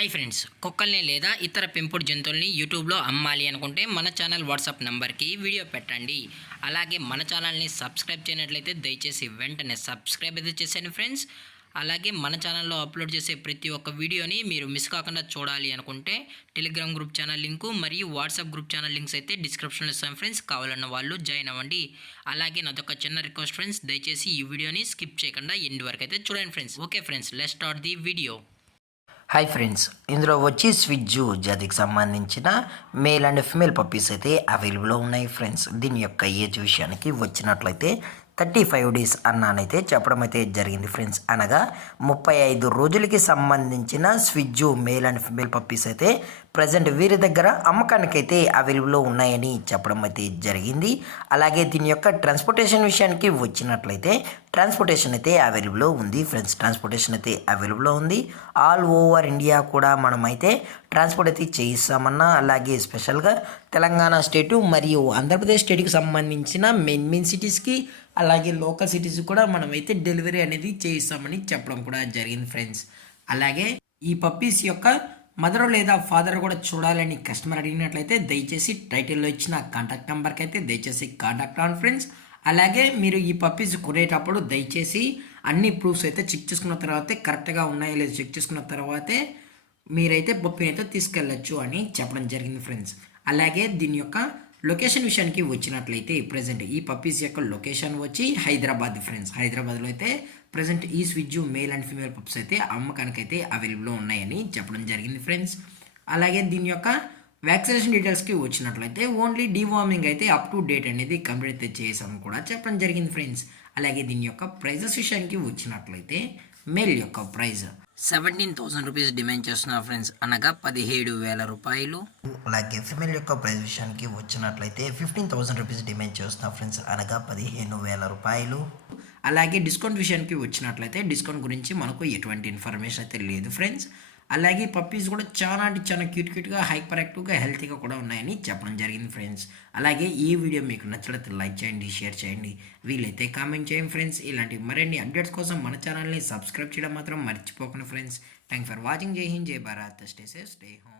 Hi friends, కుక్కల్ని లేదా ఇతర పెంపుడు జంతువుల్ని యూట్యూబ్లో అమ్మాలి అనుకుంటే మన ఛానల్ వాట్సాప్ నెంబర్కి వీడియో పెట్టండి. అలాగే మన ఛానల్ని సబ్స్క్రైబ్ చేయనట్లయితే దయచేసి వెంటనే సబ్స్క్రైబ్ అయితే చేసేయండి ఫ్రెండ్స్. అలాగే మన ఛానల్లో అప్లోడ్ చేసే ప్రతి ఒక్క వీడియోని మీరు మిస్ కాకుండా చూడాలి అనుకుంటే టెలిగ్రామ్ గ్రూప్ ఛానల్ లింకు మరియు వాట్సాప్ గ్రూప్ ఛానల్ లింక్స్ అయితే డిస్క్రిప్షన్లో ఇస్తాం ఫ్రెండ్స్. కావాలన్న వాళ్ళు జాయిన్ అవ్వండి. అలాగే నాదొక చిన్న రిక్వెస్ట్ ఫ్రెండ్స్, దయచేసి ఈ వీడియోని స్కిప్ చేయకుండా ఎండ్ వరకు అయితే చూడండి friends. Okay friends, let's start the video. Hi friends, ఇందులో వచ్చి స్విజ్జు జాతికి సంబంధించిన మేల్ అండ్ ఫిమేల్ పప్పీస్ అయితే అవైలబుల్లో ఉన్నాయి ఫ్రెండ్స్. దీని యొక్క ఏజ్ విషయానికి వచ్చినట్లయితే 35 డేస్ అన్నానైతే చెప్పడం అయితే జరిగింది ఫ్రెండ్స్. అనగా 35 రోజులకి సంబంధించిన స్విజ్జు మేల్ అండ్ ఫిమేల్ పప్పీస్ అయితే ప్రజెంట్ వీరి దగ్గర అమ్మకానికి అయితే అవైలబుల్లో ఉన్నాయని చెప్పడం అయితే జరిగింది. అలాగే దీని యొక్క ట్రాన్స్పోర్టేషన్ విషయానికి వచ్చినట్లయితే ట్రాన్స్పోర్టేషన్ అయితే అవైలబుల్లో ఉంది ఫ్రెండ్స్. ట్రాన్స్పోర్టేషన్ అయితే అవైలబుల్లో ఉంది. ఆల్ ఓవర్ ఇండియా కూడా మనమైతే ట్రాన్స్పోర్ట్ అయితే చేయిస్తామన్నా, అలాగే స్పెషల్గా తెలంగాణ స్టేటు మరియు ఆంధ్రప్రదేశ్ స్టేట్కి సంబంధించిన మెయిన్ సిటీస్కి అలాగే లోకల్ సిటీస్కి కూడా మనమైతే డెలివరీ అనేది చేయిస్తామని చెప్పడం కూడా జరిగింది ఫ్రెండ్స్. అలాగే ఈ పప్పీస్ యొక్క మదర్ లేదా ఫాదర్ కూడా చూడాలని కస్టమర్ అడిగినట్లయితే దయచేసి టైటిల్లో ఇచ్చిన కాంటాక్ట్ నెంబర్కి అయితే దయచేసి కాంటాక్ట్ అవ్వండి ఫ్రెండ్స్. అలాగే మీరు ఈ పప్పీస్ కొనేటప్పుడు దయచేసి అన్ని ప్రూఫ్స్ అయితే చెక్ చేసుకున్న తర్వాతే కరెక్ట్గా ఉన్నాయో లేదో చెక్ చేసుకున్న తర్వాతే మీరైతే పప్పీని అయితే తీసుకెళ్ళచ్చు అని చెప్పడం జరిగింది ఫ్రెండ్స్. అలాగే దీని యొక్క లొకేషన్ విషయానికి వచ్చినట్లయితే ప్రజెంట్ ఈ పప్పీస్ యొక్క లొకేషన్ వచ్చి హైదరాబాద్ ఫ్రెండ్స్. హైదరాబాద్లో అయితే ప్రజెంట్ ఈ స్విజ్జు మేల్ అండ్ ఫీమేల్ పప్స్ అయితే అమ్మకానికి అయితే అవైలబుల్లో ఉన్నాయని చెప్పడం జరిగింది ఫ్రెండ్స్. అలాగే దీని యొక్క వ్యాక్సినేషన్ డీటెయిల్స్కి వచ్చినట్లయితే ఓన్లీ డీవార్మింగ్ అయితే అప్ టు డేట్ అనేది కంప్లీట్ అయితే చేసామని కూడా చెప్పడం జరిగింది ఫ్రెండ్స్. అలాగే దీని యొక్క ప్రైజెస్ విషయానికి వచ్చినట్లయితే మేల్ యొక్క ప్రైజ్ 17,000 రూపీస్ డిమాండ్ చేస్తున్నారు ఫ్రెండ్స్, అనగా 17,000 రూపాయలు. అలాగే ఫిమేల్ యొక్క ప్రైస్ విషయానికి వచ్చినట్లయితే 15,000 రూపీస్ డిమాండ్ చేస్తున్నారు ఫ్రెండ్స్, అనగా 15,000 రూపాయలు. అలాగే డిస్కౌంట్ విషయానికి వచ్చినట్లయితే డిస్కౌంట్ గురించి మనకు ఎటువంటి ఇన్ఫర్మేషన్ అయితే లేదు ఫ్రెండ్స్. అలాగే పప్పీస్ కూడా చాలా అంటే చాలా క్యూట్గా హైపర్ యాక్టివ్గా హెల్తీగా కూడా ఉన్నాయని చెప్పడం జరిగింది ఫ్రెండ్స్. అలాగే ఈ వీడియో మీకు నచ్చినట్లయితే లైక్ చేయండి, షేర్ చేయండి, వీలైతే కామెంట్ చేయండి ఫ్రెండ్స్. ఇలాంటి మరిన్ని అప్డేట్స్ కోసం మన ఛానల్ని సబ్స్క్రైబ్ చేయడం మాత్రం మర్చిపోకండి ఫ్రెండ్స్. Thank for watching. జై హింద్, జై Bharat, stay safe, stay home.